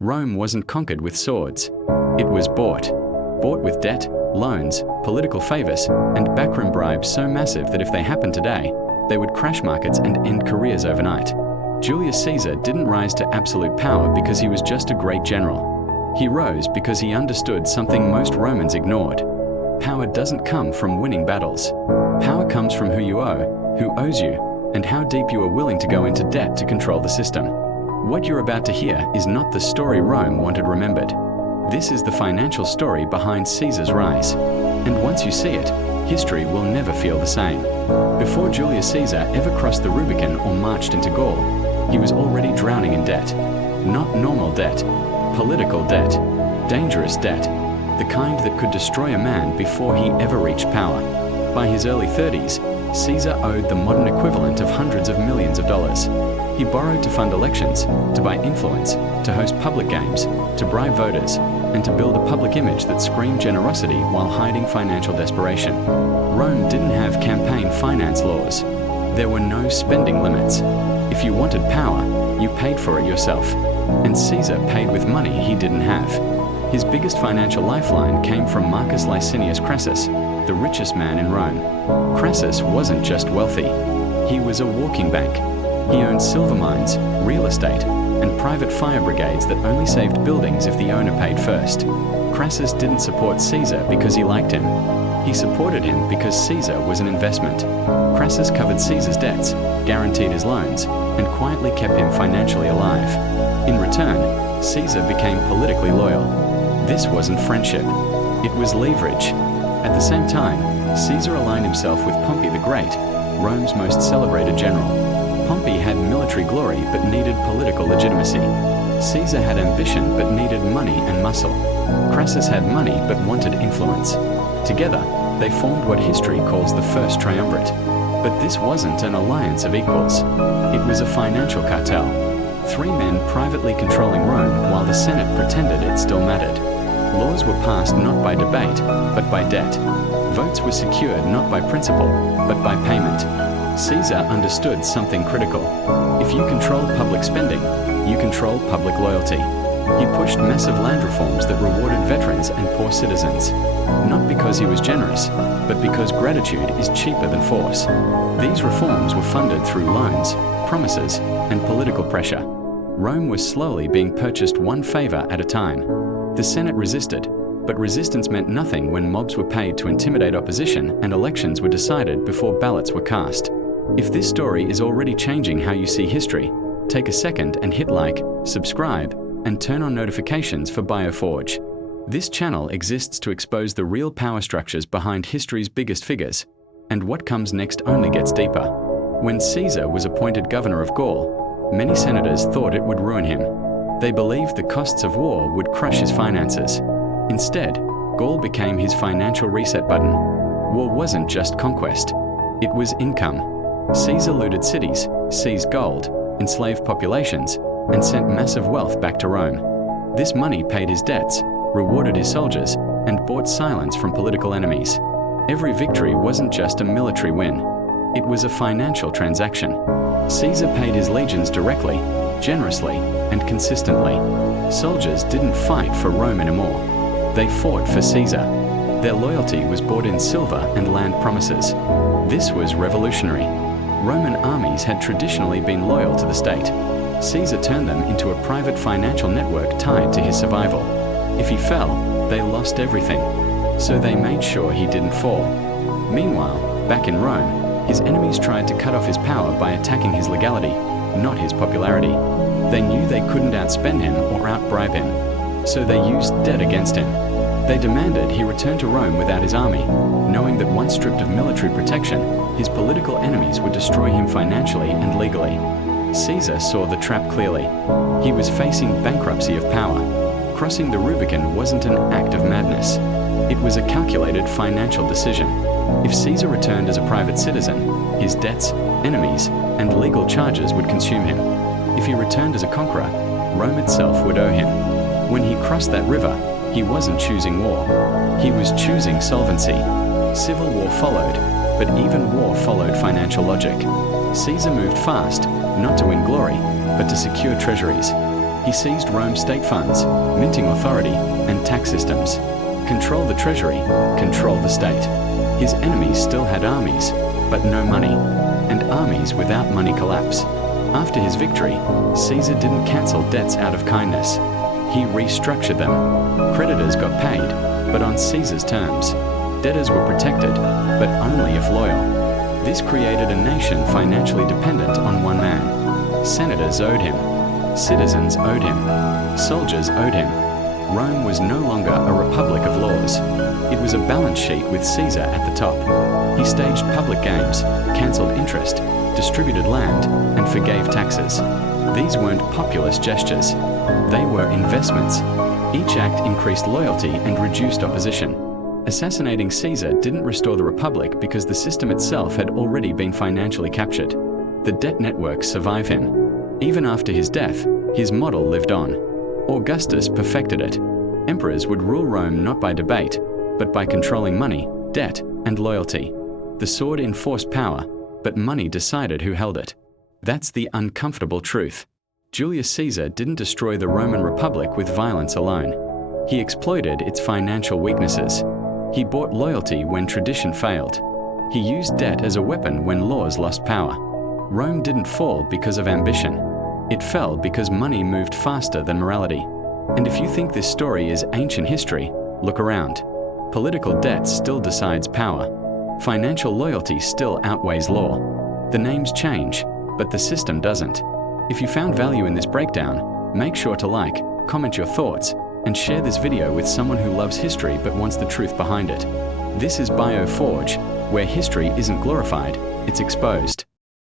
Rome wasn't conquered with swords. It was bought. Bought with debt, loans, political favors, and backroom bribes so massive that if they happened today, they would crash markets and end careers overnight. Julius Caesar didn't rise to absolute power because he was just a great general. He rose because he understood something most Romans ignored. Power doesn't come from winning battles. Power comes from who you owe, who owes you, and how deep you are willing to go into debt to control the system. What you're about to hear is not the story Rome wanted remembered. This is the financial story behind Caesar's rise. And once you see it, history will never feel the same. Before Julius Caesar ever crossed the Rubicon or marched into Gaul, he was already drowning in debt. Not normal debt, political debt, dangerous debt, the kind that could destroy a man before he ever reached power. By his early 30s, Caesar owed the modern equivalent of hundreds of millions of dollars. He borrowed to fund elections, to buy influence, to host public games, to bribe voters, and to build a public image that screamed generosity while hiding financial desperation. Rome didn't have campaign finance laws. There were no spending limits. If you wanted power, you paid for it yourself. And Caesar paid with money he didn't have. His biggest financial lifeline came from Marcus Licinius Crassus, the richest man in Rome. Crassus wasn't just wealthy. He was a walking bank. He owned silver mines, real estate, and private fire brigades that only saved buildings if the owner paid first. Crassus didn't support Caesar because he liked him. He supported him because Caesar was an investment. Crassus covered Caesar's debts, guaranteed his loans, and quietly kept him financially alive. In return, Caesar became politically loyal. This wasn't friendship. It was leverage. At the same time, Caesar aligned himself with Pompey the Great, Rome's most celebrated general. Pompey had military glory but needed political legitimacy. Caesar had ambition but needed money and muscle. Crassus had money but wanted influence. Together, they formed what history calls the First Triumvirate. But this wasn't an alliance of equals. It was a financial cartel. Three men privately controlling Rome while the Senate pretended it still mattered. Laws were passed not by debate, but by debt. Votes were secured not by principle, but by payment. Caesar understood something critical. If you control public spending, you control public loyalty. He pushed massive land reforms that rewarded veterans and poor citizens. Not because he was generous, but because gratitude is cheaper than force. These reforms were funded through loans, promises, and political pressure. Rome was slowly being purchased one favor at a time. The Senate resisted, but resistance meant nothing when mobs were paid to intimidate opposition and elections were decided before ballots were cast. If this story is already changing how you see history, take a second and hit like, subscribe, and turn on notifications for Bioforge. This channel exists to expose the real power structures behind history's biggest figures, and what comes next only gets deeper. When Caesar was appointed governor of Gaul, many senators thought it would ruin him. They believed the costs of war would crush his finances. Instead, Gaul became his financial reset button. War wasn't just conquest, it was income. Caesar looted cities, seized gold, enslaved populations, and sent massive wealth back to Rome. This money paid his debts, rewarded his soldiers, and bought silence from political enemies. Every victory wasn't just a military win. It was a financial transaction. Caesar paid his legions directly, generously, and consistently. Soldiers didn't fight for Rome anymore. They fought for Caesar. Their loyalty was bought in silver and land promises. This was revolutionary. Roman armies had traditionally been loyal to the state. Caesar turned them into a private financial network tied to his survival. If he fell, they lost everything. So they made sure he didn't fall. Meanwhile, back in Rome, his enemies tried to cut off his power by attacking his legality, not his popularity. They knew they couldn't outspend him or outbribe him, so they used debt against him. They demanded he return to Rome without his army, knowing that once stripped of military protection, his political enemies would destroy him financially and legally. Caesar saw the trap clearly. He was facing bankruptcy of power. Crossing the Rubicon wasn't an act of madness. It was a calculated financial decision. If Caesar returned as a private citizen, his debts, enemies, and legal charges would consume him. If he returned as a conqueror, Rome itself would owe him. When he crossed that river, he wasn't choosing war. He was choosing solvency. Civil war followed, but even war followed financial logic. Caesar moved fast, not to win glory, but to secure treasuries. He seized Rome's state funds, minting authority, and tax systems. Control the treasury, control the state. His enemies still had armies, but no money, and armies without money collapse. After his victory, Caesar didn't cancel debts out of kindness. He restructured them. Creditors got paid, but on Caesar's terms. Debtors were protected, but only if loyal. This created a nation financially dependent on one man. Senators owed him. Citizens owed him. Soldiers owed him. Rome was no longer a republic of laws. It was a balance sheet with Caesar at the top. He staged public games, cancelled interest, distributed land, and forgave taxes. These weren't populist gestures. They were investments. Each act increased loyalty and reduced opposition. Assassinating Caesar didn't restore the republic because the system itself had already been financially captured. The debt networks survive him. Even after his death, his model lived on. Augustus perfected it. Emperors would rule Rome not by debate, but by controlling money, debt, and loyalty. The sword enforced power, but money decided who held it. That's the uncomfortable truth. Julius Caesar didn't destroy the Roman Republic with violence alone. He exploited its financial weaknesses. He bought loyalty when tradition failed. He used debt as a weapon when laws lost power. Rome didn't fall because of ambition. It fell because money moved faster than morality. And if you think this story is ancient history, look around. Political debt still decides power. Financial loyalty still outweighs law. The names change, but the system doesn't. If you found value in this breakdown, make sure to like, comment your thoughts, and share this video with someone who loves history but wants the truth behind it. This is BioForge, where history isn't glorified, it's exposed.